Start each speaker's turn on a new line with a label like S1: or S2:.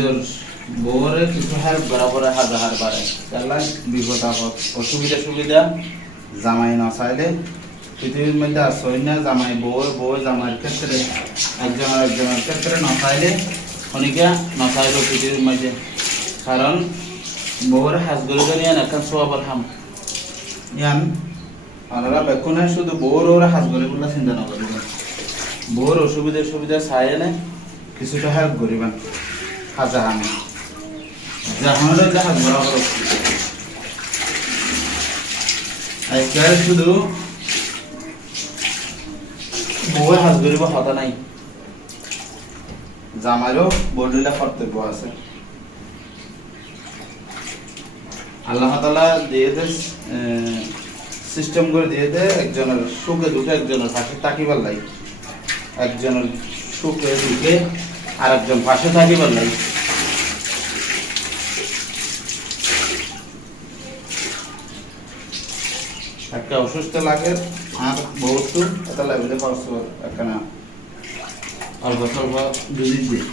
S1: নিজের বউরে কিছু হেল্প বরাবর হাজার বাড়ে তাহলে বিপদ আপদ অসুবিধা সুবিধা জামাই না চাইলে পৃথিবীর মধ্যে আসই না জামাই বউ বউ জামাইয়ের ক্ষেত্রে একজন একজনের ক্ষেত্রে না চাইলে অনেকে না চাইলেও পৃথিবীর মধ্যে। কারণ বউরে হাজ গরিব নিয়ে একটা সোয়াবার হাম। ইয়ান আপনারা বেকুনে শুধু বউর ওরা হাজ গরিবগুলো চিন্তা না করিবেন বউর অসুবিধা সুবিধা চাই এনে কিছুটা হেল্প করিবেন হাজা হামে জাহানের জাহাজ বরাবর আজকাল শুধু বউয়ে হাজ গরিব হতা নাই। জামাইরও বলিলে কর্তব্য আছে। আল্লাহ তালা দিয়ে দে সিস্টেম করে দিয়ে দে, একজনের সুখে দুঃখে একজনের পাশে থাকিবার লাই একজনের সুখে দুঃখে আর একজন পাশে থাকিবার লাই একটা অসুস্থ লাগে আর বহুত এটা লেভেলে খরচ একখানা অল্প স্বল্প দুদিন দিয়ে।